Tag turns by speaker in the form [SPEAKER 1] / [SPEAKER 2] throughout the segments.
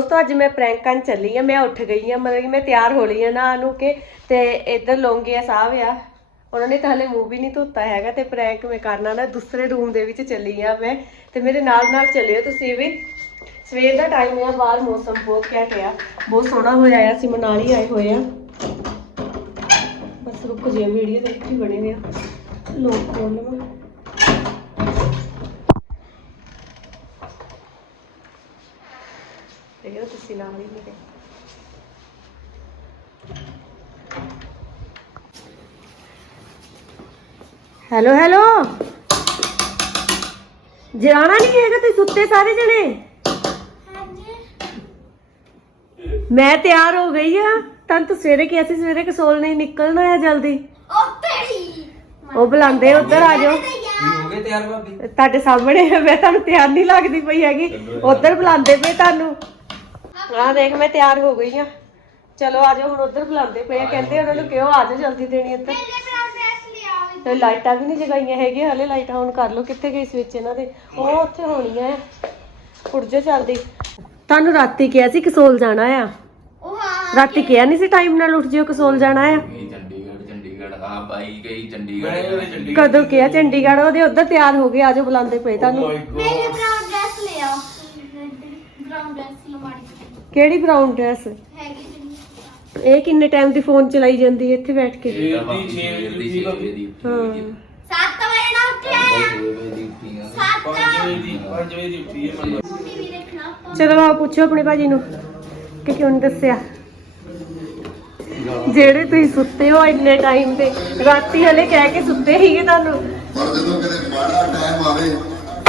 [SPEAKER 1] ਦੋਸਤੋ, ਅੱਜ ਮੈਂ ਪ੍ਰੈਂਕ ਕਰਨ ਚੱਲੀ ਆ, ਮੈਂ ਉੱਠ ਗਈ ਆ, ਮਤਲਬ ਕਿ ਮੈਂ ਤਿਆਰ ਹੋ ਲਈ ਆ ਨਾ ਨੂੰ ਕੇ ਤੇ ਇੱਧਰ ਲੋਂਗੇ ਸਾਹਿਬ ਆ। ਉਹਨਾਂ ਨੇ ਤਾਂ ਹਲੇ ਮੂੰਹ ਵੀ ਨਹੀਂ ਧੋਤਾ ਹੈਗਾ ਤੇ ਪ੍ਰੈਂਕ ਮੈਂ ਕਰਨਾ ਨਾ, ਦੂਸਰੇ ਰੂਮ ਦੇ ਵਿੱਚ ਚੱਲੀ ਆ ਮੈਂ। ਤੇ ਮੇਰੇ ਨਾਲ ਨਾਲ ਚੱਲਿਓ ਤੁਸੀਂ ਵੀ। ਸਵੇਰ ਦਾ ਟਾਈਮ ਆ, ਬਾਹਰ ਮੌਸਮ ਬਹੁਤ ਘੈਂਟ ਆ ਬਹੁਤ ਸੋਹਣਾ ਹੋਇਆ ਆ, ਅਸੀਂ ਮਨਾਲੀ ਆਏ ਹੋਏ ਆ। ਬਸ ਰੁਕ ਜੇ ਵੀਡੀਓ ਦੇਖੀ ਬਣੀ ਹੋਈ ਲੋਕ ਕੋਲ ਲਵਾਂ ਦੇਖੋ ਤੁਸੀਂ ਨਾਲ ਹੀ ਮੇਰੇ। ਹੈਲੋ ਹੈਲੋ ਜਾਣਾ ਨਹੀਂ ਹੈਗਾ ਤੇ ਸੁੱਤੇ ਸਾਰੇ ਜਣੇ? ਮੈਂ ਤਿਆਰ ਹੋ ਗਈ ਆ। ਤਾਂ ਤੂੰ ਸਵੇਰੇ ਕਿਹਾ ਸੀ ਸਵੇਰੇ ਕਸੋਲ ਨਹੀਂ ਨਿਕਲਣਾ ਹੈ ਜਲਦੀ। ਉਹ ਬੁਲਾਉਂਦੇ ਉਧਰ ਆ ਜਾਓ।
[SPEAKER 2] ਹੋ ਗਏ ਤਿਆਰ ਭਾਬੀ?
[SPEAKER 1] ਤੁਹਾਡੇ ਸਾਹਮਣੇ ਮੈਂ ਤੁਹਾਨੂੰ ਤਿਆਰ ਨਹੀਂ ਲੱਗਦੀ ਪਈ ਹੈਗੀ। ਉਧਰ ਬੁਲਾਉਂਦੇ ਪਏ ਤੁਹਾਨੂੰ। ਆਹ ਦੇਖ ਮੈਂ ਤਿਆਰ ਹੋ ਗਈ ਆ। ਚਲੋ ਆ ਜਾਓ ਹੁਣ ਉਧਰ ਬੁਲਾਉਂਦੇ ਪਏ ਆ। ਕਹਿੰਦੇ ਉਹਨਾਂ ਨੂੰ ਕਿਉਂ ਆ ਜਾਓ ਜਲਦੀ ਦੇਣੀ ਇੱਧਰ। ਤੇ ਲਾਈਟਾਂ ਵੀ ਨਹੀਂ ਜਗਾਈਆਂ ਹੈਗੀਆਂ ਹਲੇ ਲਾਈਟਾਂ ਆਨ ਕਰ ਲਓ ਕਿੱਥੇ ਗਈ ਸਵਿਚ ਇਹਨਾਂ ਦੇ। ਉਹ ਉੱਥੇ ਹੋਣੀਆਂ ਆ। ਉੱਡ ਜਾ ਜਲਦੀ ਤੁਹਾਨੂੰ ਰਾਤੀ ਕਿਹਾ ਸੀ ਕਸੋਲ ਜਾਣਾ ਆ? ਰਾਤੀ ਕਿਹਾ। ਨਹੀਂ ਸੀ ਟਾਈਮ ਨਾਲ ਉੱਠ ਜਿਓ ਕਸੋਲ ਜਾਣਾ ਆ?
[SPEAKER 3] ਚੰਡੀਗੜ੍ਹ ਚੰਡੀਗੜ੍ਹ। ਆ ਬਾਈ ਗਈ ਚੰਡੀਗੜ੍ਹ।
[SPEAKER 1] ਕਦੋਂ ਕਿਹਾ ਚੰਡੀਗੜ੍ਹ। ਉਹਦੇ ਉੱਧਰ ਤਿਆਰ ਹੋ ਗਏ ਆਜੋ ਬੁਲਾਉਂਦੇ ਪਏ ਤੁਹਾਨੂੰ
[SPEAKER 4] ਮੇਰੇ ਬਰਾਊਨ ਡਰੈਸ ਲੈ ਆਓ ਬਰਾਊਨ ਡਰੈਸ ਲਮਾੜੀ
[SPEAKER 1] ਕਿਹੜੀ ਬਰਾਊਨ ਡਰੈਸ ਇਹ ਕਿੰਨੇ ਟਾਈਮ ਦੀ ਫੋਨ ਚਲਾਈ ਜਾਂਦੀ ਹੈ ਇੱਥੇ ਬੈਠ ਕੇ?
[SPEAKER 3] ਇਹ ਬਾਬੀ ਛੇ ਵਜੇ ਦੀ ਛੇ ਵਜੇ ਦੀ
[SPEAKER 1] ਹਾਂ।
[SPEAKER 4] 7 ਵਜੇ ਨਾ ਉੱਠਿਆ।
[SPEAKER 3] ਛੇ ਵਜੇ ਦੀ ਉੱਠੀ ਆ।
[SPEAKER 4] 7
[SPEAKER 2] 5 ਵਜੇ ਦੀ ਉੱਠੀ ਹੈ ਮੰਨ
[SPEAKER 4] ਟੀਵੀ ਦੇਖਣਾ ਆਪਾਂ।
[SPEAKER 1] ਚਲੋ ਆ ਪੁੱਛੋ ਆਪਣੇ ਭਾਜੀ ਨੂੰ ਕਿ ਕਿਉਂ ਨਹੀਂ ਦੱਸਿਆ। ਜਿਹੜੇ ਤੁਸੀਂ ਸੁੱਤੇ ਹੋ ਇੰਨੇ ਟਾਈਮ ਤੇ ਰਾਤੀ ਹਲੇ ਕਹਿ ਕੇ ਸੁੱਤੇ ਸੀਗੇ ਤੁਹਾਨੂੰ।
[SPEAKER 5] ਪਰ ਜਦੋਂ ਕਿਤੇ ਮਾੜਾ ਟਾਈਮ ਆਵੇ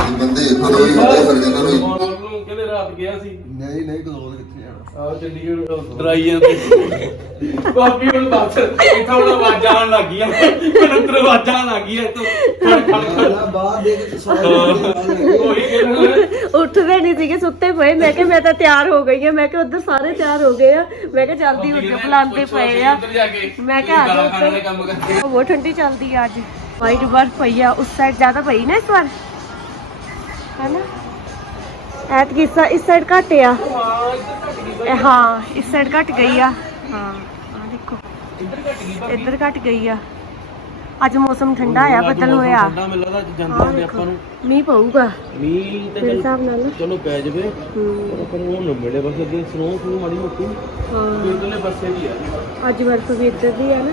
[SPEAKER 5] ਇਹ ਬੰਦੇ ਫਿਰ ਉਹੀ ਹੁੰਦੇ ਫਿਰ ਜਿੰਨਾਂ ਨੂੰ
[SPEAKER 2] ਨੂੰ। ਕਹਿੰਦੇ ਰਾਤ ਗਿਆ ਸੀ?
[SPEAKER 5] ਨਹੀਂ ਨਹੀਂ ਕਦੋਂ ਕਿੱਥੇ ਜਾਣਾ?
[SPEAKER 2] ਆ ਚੰਡੀਗੜ੍ਹ ਡਰਾਈ ਜਾਂਦੇ। ਭਾਬੀ ਹੁਣ ਬਸ ਇੱਥੋਂ ਹੁਣ ਆਵਾਜ਼ਾਂ ਆਉਣ ਲੱਗ ਗਈਆਂ। ਮੈਨੂੰ ਅੰਦਰ ਆਵਾਜ਼ਾਂ ਆਉਣ ਲੱਗ ਗਈਆਂ ਤੂੰ ਖੜ ਖੜ ਖੜ।
[SPEAKER 5] ਬਾਹਰ ਦੇ ਕੇ
[SPEAKER 2] ਉਹੀ ਕਹਿੰਦਾ
[SPEAKER 1] ਉੱਠਦੇ ਨਹੀਂ ਸੀਗੇ ਸੁੱਤੇ ਪਏ। ਮੈਂ ਕਿਹਾ ਮੈਂ ਤਾਂ ਤਿਆਰ ਹੋ ਗਈ ਆ ਮੈਂ ਕਿਹਾ ਉੱਧਰ ਸਾਰੇ ਤਿਆਰ ਹੋ ਗਏ ਆ। ਮੈਂ ਕਿਹਾ ਜਲਦੀ ਉੱਠ ਕੇ ਬੁਲਾਉਂਦੇ ਪਏ ਆ।
[SPEAKER 2] ਉੱਧਰ ਜਾ ਕੇ
[SPEAKER 1] ਮੈਂ ਕਿਹਾ ਆ ਜਾਓ
[SPEAKER 2] ਖਾਣੇ ਦੇ
[SPEAKER 1] ਉੱਧਰ
[SPEAKER 2] ਕੰਮ ਕਰਦੇ
[SPEAKER 1] ਉਹ ਬਹੁਤ ਠੰਡੀ ਚੱਲਦੀ ਆ ਅੱਜ। ਵਾਈਟ ਬਰਫ ਪਈ ਆ ਉਸ ਸਾਈਡ ਜ਼ਿਆਦਾ ਪਈ ਨਾ ਇਸ ਵਾਰ? ਹੈਨਾ? ਐਤ ਕੀ ਇਸ ਸਾਈਡ ਘੱਟ ਆ। ਇਹ ਹਾਂ ਇਸ ਸਾਈਡ ਘੱਟ ਗਈ ਆ। ਹਾਂ ਆ ਦੇਖੋ। ਇੱਧਰ ਘੱਟ ਗਈ ਆ। ਅੱਜ ਮੌਸਮ ਠੰਡਾ ਆ ਬੱਦਲ ਹੋਇਆ।
[SPEAKER 2] ਠੰਡਾ ਮਿਲ ਲੱਗਦਾ ਜਾਂਦੇ
[SPEAKER 1] ਆਹ
[SPEAKER 2] ਹੁੰਦੇ
[SPEAKER 1] ਦੇਖੋ
[SPEAKER 2] ਆਪਾਂ ਨੂੰ।
[SPEAKER 1] ਮੀਂਹ ਪਊਗਾ।
[SPEAKER 2] ਮੀਂਹ ਤੇ ਚਲੋ
[SPEAKER 1] ਹਿਸਾਬ ਨਾਲ ਨਾ।
[SPEAKER 2] ਚਲੋ ਪੈ ਜਵੇ। ਪਰ ਉਹ ਨਾ ਮਿਲੇ ਬਸ ਅੱਗੇ ਸਨੋ ਸਨੋ ਮਾੜੀ ਮੋਟੀ।
[SPEAKER 1] ਹਾਂ।
[SPEAKER 2] ਇਧਰਲੇ ਪਾਸੇ ਦੀ ਆ।
[SPEAKER 1] ਅੱਜ ਬਰਫ਼ ਵੀ ਇੱਧਰ ਦੀ ਆ ਨਾ।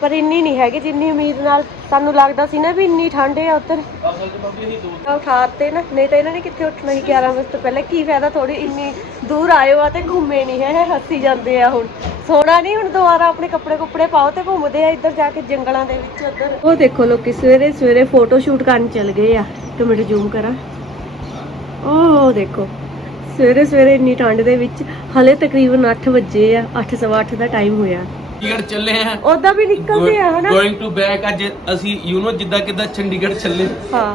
[SPEAKER 1] ਪਰ ਇੰਨੀ ਨਹੀਂ ਹੈਗੀ, ਜਿੰਨੀ ਉਮੀਦ ਨਾਲ ਸਾਨੂੰ ਲੱਗਦਾ ਸੀ ਨਾ ਵੀ ਇੰਨੀ ਠੰਡ ਆ ਉੱਧਰ।
[SPEAKER 2] ਅਸਲ ਚ ਬਾਬੀ ਅਸੀਂ ਦੋ
[SPEAKER 1] ਉਠਾਤੇ ਨਾ, ਨਹੀਂ ਤਾਂ ਇਹਨਾਂ ਨੇ ਕਿੱਥੇ ਉੱਠਣਾ ਸੀ 11 ਵਜੇ ਤੋਂ ਪਹਿਲਾਂ? ਕੀ ਫਾਇਦਾ ਥੋੜੀ ਇੰਨੀ ਦੂਰ ਆਇਓ ਆ ਤੇ ਘੁੰਮੇ ਨਹੀਂ ਹੈ ਹੱਸੀ ਜਾਂਦੇ ਆ ਹੁਣ। ਸੋਣਾ ਨਹੀਂ ਹੁਣ ਦੁਬਾਰਾ ਆਪਣੇ ਕੱਪੜੇ ਕੁੱਪੜੇ ਪਾਓ ਤੇ ਘੁੰਮਦੇ ਆ ਇੱਧਰ ਜਾ ਕੇ ਜੰਗਲਾਂ ਦੇ ਵਿੱਚ ਉੱਧਰ। ਉਹ ਦੇਖੋ ਲੋਕੀ, ਸਵੇਰੇ ਸਵੇਰੇ ਫੋਟੋ ਸ਼ੂਟ ਕਰਨ ਚੱਲ ਗਏ ਆ। ਇੱਕ ਮਿੰਟ ਜ਼ੂਮ ਕਰਾਂ। ਉਹ ਦੇਖੋ, ਸਵੇਰੇ ਸਵੇਰੇ ਇੰਨੀ ਠੰਡ ਦੇ ਵਿੱਚ, ਹਲੇ ਤਕਰੀਬਨ 8 ਵਜੇ ਆ 8:30 ਦਾ ਟਾਈਮ ਹੋਇਆ।
[SPEAKER 2] ਚੰਡੀਗੜ੍ਹ ਚੱਲੇ ਆ।
[SPEAKER 1] ਉਦਾਂ ਵੀ ਨਿਕਲਦੇ ਆ ਹਨਾ?
[SPEAKER 2] ਗੋਇੰਗ ਟੂ ਬੈਕ ਅੱਜ ਅਸੀਂ ਯੂ نو ਜਿੱਦਾਂ ਕਿਦਾਂ ਚੰਡੀਗੜ੍ਹ ਚੱਲੇ।
[SPEAKER 1] ਹਾਂ।